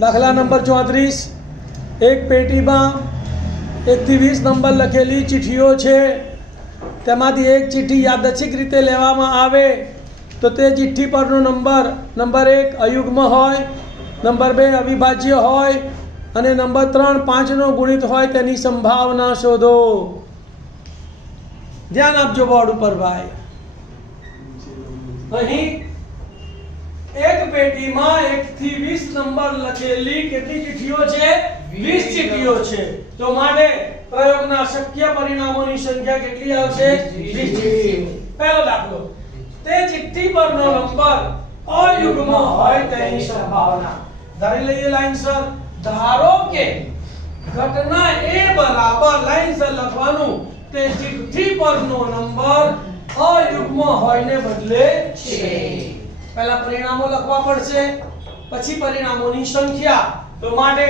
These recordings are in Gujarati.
દાખલા નંબર 34, એક પેટીમાં 1 થી 20 નંબર લખેલી ચિઠ્ઠીઓ છે, તેમાંથી એક ચિઠ્ઠી યાદચ્છિક રીતે લેવામાં આવે તો તે ચિઠ્ઠી પરનો નંબર 1 અયુગ્મ હોય, નંબર 2 અવિભાજ્ય હોય અને નંબર 3 5નો ગુણિત હોય તેની સંભાવના શોધો. ધ્યાન આપજો બોર્ડ ઉપર ભાઈ. અહીં એક પેટીમાં 1 થી 20 નંબર લખેલી કેટલી ચિઠ્ઠીઓ છે? 20 ચિઠ્ઠીઓ છે. તો માટે પ્રયોગના શક્ય પરિણામોની સંખ્યા કેટલી આવશે? 20 ચિઠ્ઠીઓ. પહેલો દાખલો, તે ચિઠ્ઠી પરનો નંબર અયુગ્મ હોય તેની સંભાવના. ધારી લઈએ લાઈનસર. ધારો કે ઘટના A બરાબર લાઈનસર લખવાનું, તે ચિઠ્ઠી પરનો નંબર અયુગ્મ હોયને બદલે છે. પહેલા પરિણામો લખવા પડશે, પછી પરિણામોની સંખ્યા. તો માટે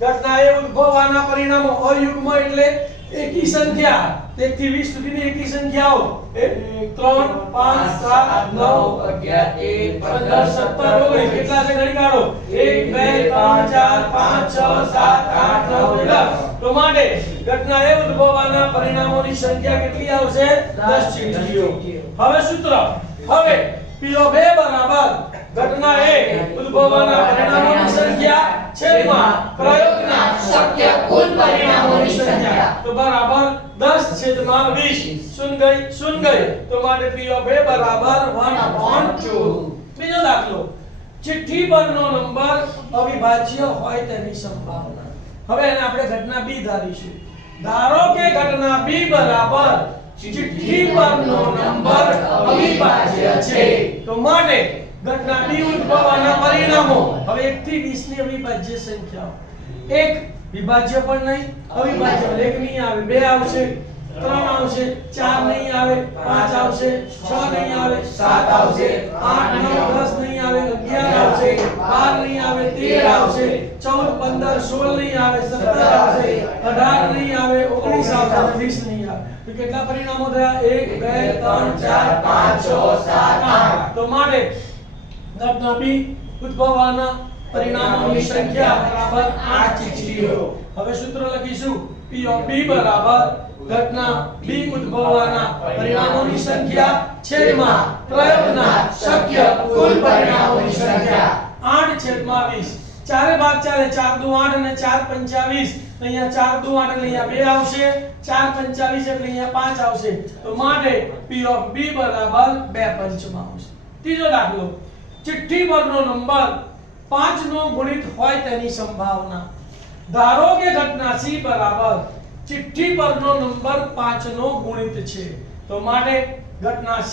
ઘટના એ ઉદ્ભવવાના પરિણામો અયુગ્મ એટલે એકી સંખ્યા, 1 થી 20 સુધીની એકી સંખ્યાઓ 1 3 5 7 9 11 12 13 17 19 કેટલા છે ગણી કાઢો. 1 2 3 4 5 6 7 8 9 10. તો માટે ઘટના એ ઉદ્ભવવાના પરિણામોની સંખ્યા કેટલી આવશે? 10 ચિઠ્ઠીઓ. હવે સૂત્ર. હવે P of A બરાબર ઘટના એ ઉદ્ભવવાના પરિણામોની સંખ્યા છેદમાં પ્રયોગના શક્ય કુલ પરિણામોની સંખ્યા. તો બરાબર 10 છેદમાં 20. શૂન્ય ગઈ. તો માટે P of A બરાબર 1/2. બીજો દાખલો, ચિઠ્ઠી પરનો નંબર અવિભાજ્ય હોય તેની સંભાવના. હવે એને આપણે ઘટના B ધારીશું. ધારો કે ઘટના B બરાબર ચિઠ્ઠી પરનો નંબર અવિભાજ્ય છે. તો માટે ઘટના B ઉદ્ભવવાના પરિણામો. હવે 1 થી 20 ની અવિભાજ્ય સંખ્યાઓ. 1 વિભાજ્ય પણ નહીં, અવિભાજ્ય 1 નહીં આવે, 2 આવશે, 3 આવશે, 4 નહીં આવે, 5 આવશે, 6 નહીં આવે, 7 આવશે, 8 9 10 નહીં આવે, 11 આવશે, 12 નહીં આવે, 13 આવશે, 14 15 16 નહીં આવે, 17 આવશે, 18 નહીં આવે, 19 આવશે, 20 નહીં આવે. તો કેટલા પરિણામો થયા? 1 2 3 4 5 6 7 8. તો માટે ઘટના B ઉદ્ભવવાના પરિણામોની સંખ્યા બરાબર 8 ચિઠ્ઠીઓ. હવે સૂત્ર લખીશું. P of B બરાબર ઘટના B ઉદ્ભવવાના પરિણામોની સંખ્યા છેદમાં પ્રયોગના શક્ય કુલ પરિણામોની સંખ્યા. 8 છેદમાં 20. ચારે ભાગ ચાલે, 4 દુ 8 અને 4 25. અહીંયા 4 દુ 8 એટલે અહીંયા 2 આવશે, 4 25 એટલે અહીંયા 5 આવશે. તો માટે P of B બરાબર 2 પંચમાંશ. ત્રીજો દાખલો, ચિઠ્ઠી પરનો નંબર 5નો ગુણિત હોય તેની સંભાવના. ધારો કે ઘટના C બરાબર ચિઠ્ઠી પરનો નંબર 5નો ગુણિત છે. તો માટે ઘટના C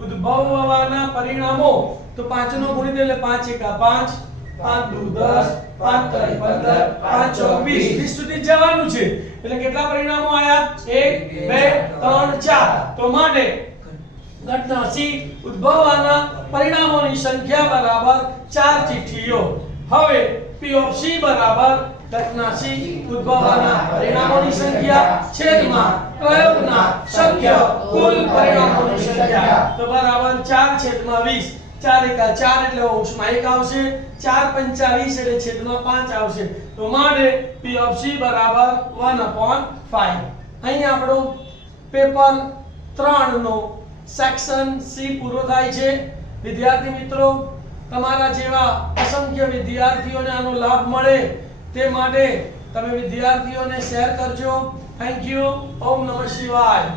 ઉદ્ભવવાના પરિણામો. તો 5નો ગુણિત એટલે 5 એકા 5, 5 દુ 10, 5 તરી 15, 5 ચોક 20. 20 સુધી જવાનું છે. એટલે કેટલા પરિણામો આયા? 1 2 3 4. તો માટે ઘટના C ઉદ્ભવવાના પરિણામોની સંખ્યા બરાબર 4 ચિઠ્ઠીઓ. હવે P of C બરાબર ઘટના C ઉદ્ભવવાના પરિણામોની સંખ્યા છેદમાં પ્રયોગના શક્ય કુલ પરિણામોની સંખ્યા. તો બરાબર 4 છેદમાં 20. 4 એકા 4 એટલે અંશમાં 1 આવશે, 4 25 એટલે છેદમાં 5 આવશે. તો માટે P of C બરાબર 1/5. અહીં આપણો પેપર 3 નો સેક્શન C પૂરો થાય છે. વિદ્યાર્થી મિત્રો, તમારા જેવા અસંખ્ય વિદ્યાર્થીઓને આનો લાભ મળે તે માટે તમે વિદ્યાર્થીઓને શેર કરજો. Thank you. ઓમ નમઃ શિવાય.